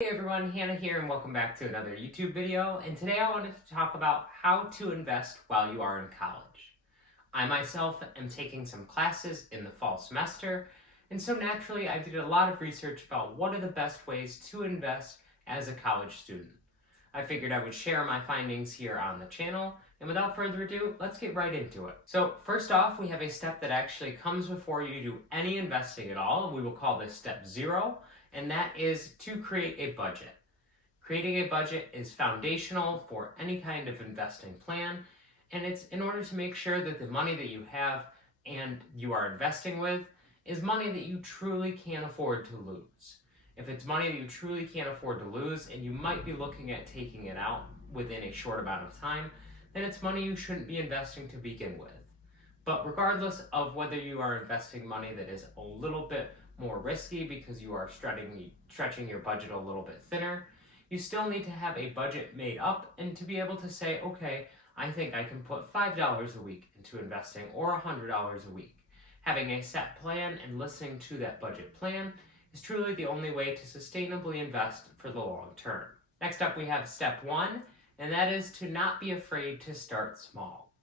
Hey everyone, Hannah here and welcome back to another YouTube video. And today I wanted to talk about how to invest while you are in college. I myself am taking some classes in the fall semester, and so naturally I did a lot of research about what are the best ways to invest as a college student. I figured I would share my findings here on the channel, and without further ado, let's get right into it. So first off, we have a step that actually comes before you do any investing at all. We will call this step 0, and that is to create a budget. Creating a budget is foundational for any kind of investing plan, and it's in order to make sure that the money that you have and you are investing with is money that you truly can't afford to lose. If it's money that you truly can't afford to lose and you might be looking at taking it out within a short amount of time, then it's money you shouldn't be investing to begin with. But regardless of whether you are investing money that is a little bit more risky because you are stretching your budget a little bit thinner, you still need to have a budget made up and to be able to say, okay, I think I can put $5 a week into investing or $100 a week. Having a set plan and listening to that budget plan is truly the only way to sustainably invest for the long term. Next up, we have step 1, and that is to not be afraid to start small.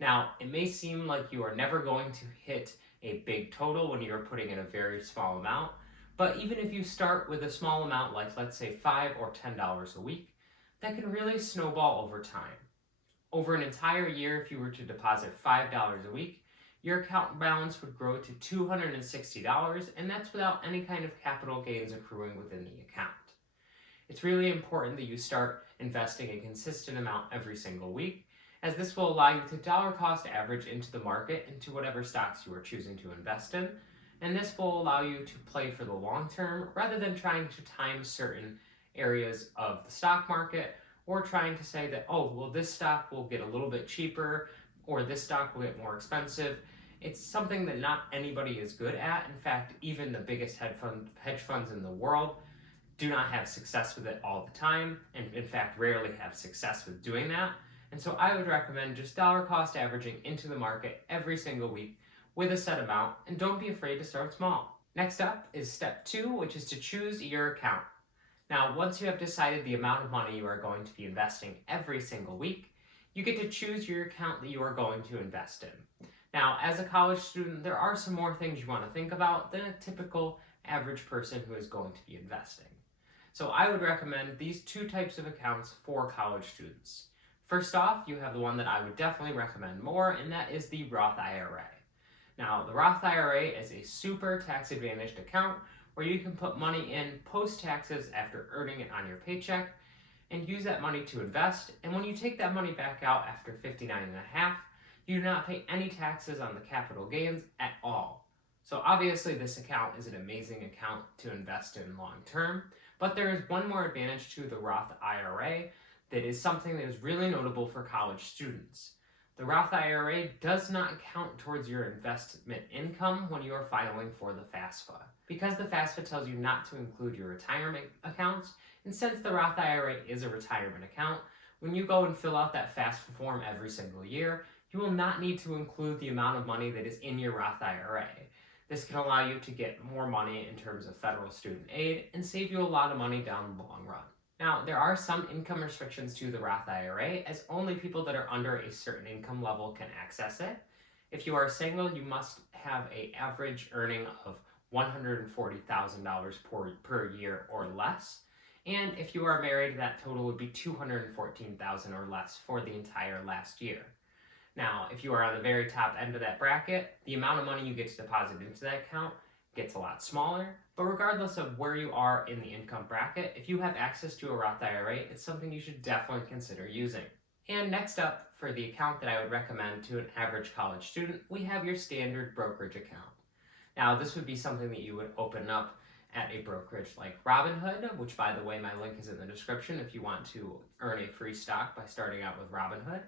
Now, it may seem like you are never going to hit a big total when you're putting in a very small amount, but even if you start with a small amount, like let's say $5 or $10 a week, that can really snowball over time. Over an entire year, if you were to deposit $5 a week, your account balance would grow to $260, and that's without any kind of capital gains accruing within the account. It's really important that you start investing a consistent amount every single week, as this will allow you to dollar cost average into the market into whatever stocks you are choosing to invest in, and this will allow you to play for the long term rather than trying to time certain areas of the stock market or trying to say that, oh, well, this stock will get a little bit cheaper or this stock will get more expensive. It's something that not anybody is good at. In fact, even the biggest hedge funds in the world do not have success with it all the time, and in fact rarely have success with doing that. And so I would recommend just dollar cost averaging into the market every single week with a set amount, and don't be afraid to start small. Next up is step 2, which is to choose your account. Now, once you have decided the amount of money you are going to be investing every single week, you get to choose your account that you are going to invest in. Now, as a college student, there are some more things you want to think about than a typical average person who is going to be investing. So I would recommend these 2 types of accounts for college students. First off, you have the one that I would definitely recommend more, and that is the Roth IRA. Now, the Roth IRA is a super tax-advantaged account where you can put money in post-taxes after earning it on your paycheck and use that money to invest. And when you take that money back out after 59 and a half, you do not pay any taxes on the capital gains at all. So obviously this account is an amazing account to invest in long term, but there is one more advantage to the Roth IRA that is something that is really notable for college students. The Roth IRA does not count towards your investment income when you are filing for the FAFSA. Because the FAFSA tells you not to include your retirement accounts, and since the Roth IRA is a retirement account, when you go and fill out that FAFSA form every single year, you will not need to include the amount of money that is in your Roth IRA. This can allow you to get more money in terms of federal student aid and save you a lot of money down the long run. Now, there are some income restrictions to the Roth IRA, as only people that are under a certain income level can access it. If you are single, you must have an average earning of $140,000 per year or less. And if you are married, that total would be $214,000 or less for the entire last year. Now, if you are on the very top end of that bracket, the amount of money you get to deposit into that account gets a lot smaller, but regardless of where you are in the income bracket, if you have access to a Roth IRA, it's something you should definitely consider using. And next up, for the account that I would recommend to an average college student, we have your standard brokerage account. Now, this would be something that you would open up at a brokerage like Robinhood, which, by the way, my link is in the description if you want to earn a free stock by starting out with Robinhood.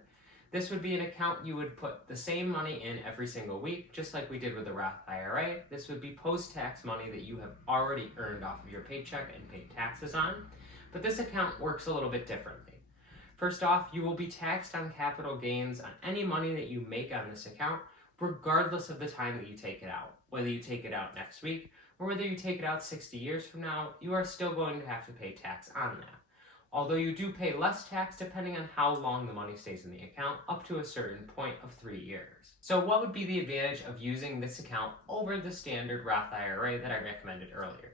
This would be an account you would put the same money in every single week, just like we did with the Roth IRA. This would be post-tax money that you have already earned off of your paycheck and paid taxes on. But this account works a little bit differently. First off, you will be taxed on capital gains on any money that you make on this account, regardless of the time that you take it out. Whether you take it out next week or whether you take it out 60 years from now, you are still going to have to pay tax on that. Although you do pay less tax depending on how long the money stays in the account, up to a certain point of 3 years. So what would be the advantage of using this account over the standard Roth IRA that I recommended earlier?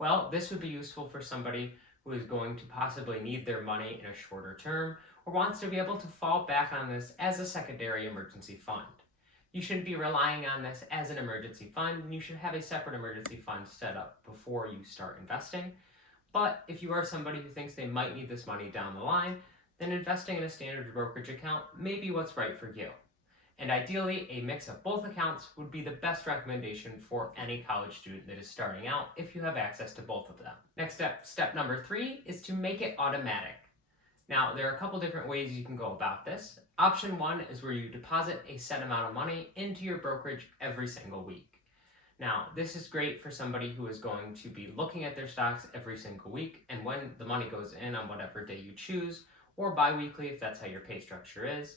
Well, this would be useful for somebody who is going to possibly need their money in a shorter term or wants to be able to fall back on this as a secondary emergency fund. You shouldn't be relying on this as an emergency fund, and you should have a separate emergency fund set up before you start investing. But if you are somebody who thinks they might need this money down the line, then investing in a standard brokerage account may be what's right for you. And ideally, a mix of both accounts would be the best recommendation for any college student that is starting out if you have access to both of them. Next up, step number 3 is to make it automatic. Now, there are a couple different ways you can go about this. Option 1 is where you deposit a set amount of money into your brokerage every single week. Now, this is great for somebody who is going to be looking at their stocks every single week, and when the money goes in on whatever day you choose, or bi-weekly if that's how your pay structure is,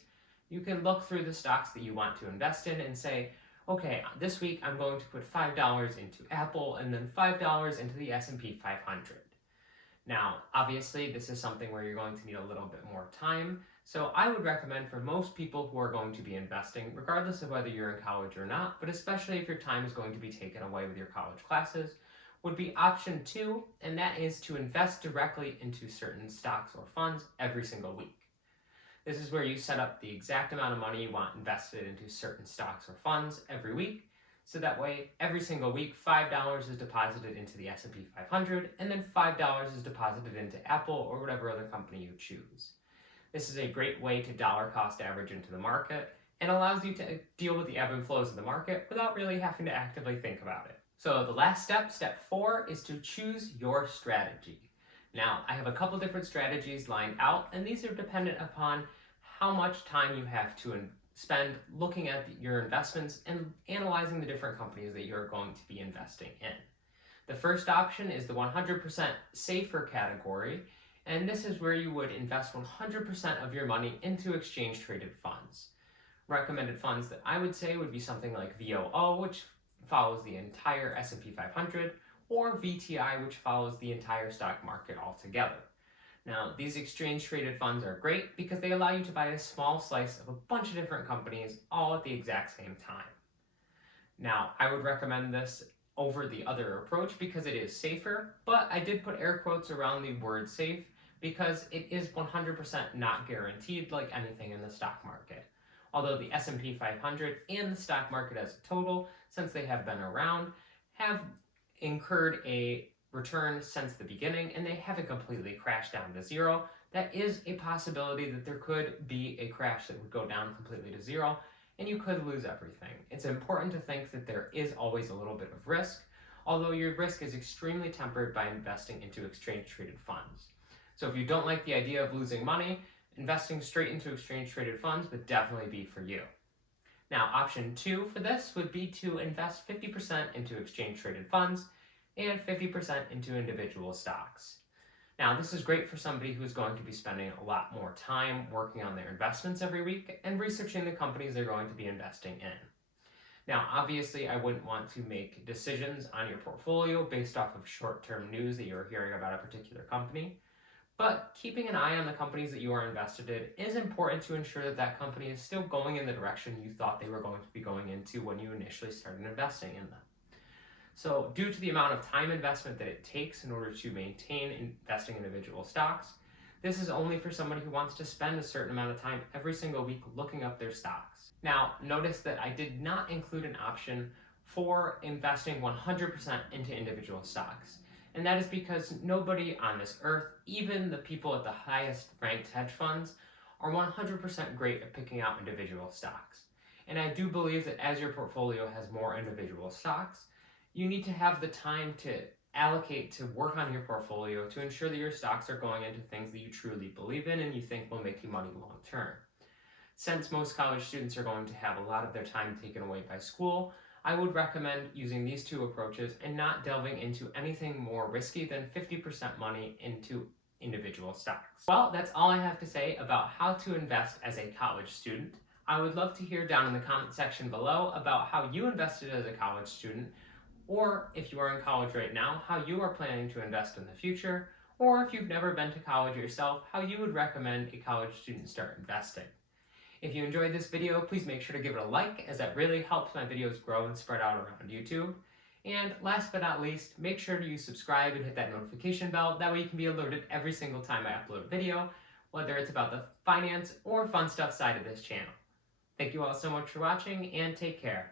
you can look through the stocks that you want to invest in and say, okay, this week I'm going to put $5 into Apple and then $5 into the S&P 500. Now, obviously, this is something where you're going to need a little bit more time, so I would recommend for most people who are going to be investing, regardless of whether you're in college or not, but especially if your time is going to be taken away with your college classes, would be option 2, and that is to invest directly into certain stocks or funds every single week. This is where you set up the exact amount of money you want invested into certain stocks or funds every week, so that way every single week $5 is deposited into the S&P 500 and then $5 is deposited into Apple or whatever other company you choose. This is a great way to dollar cost average into the market and allows you to deal with the ebb and flows of the market without really having to actively think about it. So the last step, step 4, is to choose your strategy. Now, I have a couple different strategies lined out, and these are dependent upon how much time you have to spend looking at your investments and analyzing the different companies that you're going to be investing in. The first option is the 100% safer category, and this is where you would invest 100% of your money into exchange-traded funds. Recommended funds that I would say would be something like VOO, which follows the entire S&P 500, or VTI, which follows the entire stock market altogether. Now, these exchange-traded funds are great because they allow you to buy a small slice of a bunch of different companies all at the exact same time. Now, I would recommend this over the other approach because it is safer, but I did put air quotes around the word safe because it is 100% not guaranteed like anything in the stock market. Although the S&P 500 and the stock market as a total, since they have been around, have incurred a return since the beginning and they haven't completely crashed down to zero. That is a possibility that there could be a crash that would go down completely to zero and you could lose everything. It's important to think that there is always a little bit of risk, although your risk is extremely tempered by investing into exchange-traded funds. So if you don't like the idea of losing money, investing straight into exchange-traded funds would definitely be for you. Now, option 2 for this would be to invest 50% into exchange-traded funds and 50% into individual stocks. Now, this is great for somebody who's going to be spending a lot more time working on their investments every week and researching the companies they're going to be investing in. Now, obviously, I wouldn't want to make decisions on your portfolio based off of short-term news that you're hearing about a particular company, but keeping an eye on the companies that you are invested in is important to ensure that that company is still going in the direction you thought they were going to be going into when you initially started investing in them. So due to the amount of time investment that it takes in order to maintain investing in individual stocks, this is only for somebody who wants to spend a certain amount of time every single week looking up their stocks. Now, notice that I did not include an option for investing 100% into individual stocks. And that is because nobody on this earth, even the people at the highest ranked hedge funds, are 100% great at picking out individual stocks. And I do believe that as your portfolio has more individual stocks, you need to have the time to allocate to work on your portfolio to ensure that your stocks are going into things that you truly believe in and you think will make you money long term. Since most college students are going to have a lot of their time taken away by school, I would recommend using these two approaches and not delving into anything more risky than 50% money into individual stocks. Well, that's all I have to say about how to invest as a college student. I would love to hear down in the comment section below about how you invested as a college student, or if you are in college right now, how you are planning to invest in the future, or if you've never been to college yourself, how you would recommend a college student start investing. If you enjoyed this video, please make sure to give it a like, as that really helps my videos grow and spread out around YouTube. And last but not least, make sure to subscribe and hit that notification bell. That way you can be alerted every single time I upload a video, whether it's about the finance or fun stuff side of this channel. Thank you all so much for watching, and take care.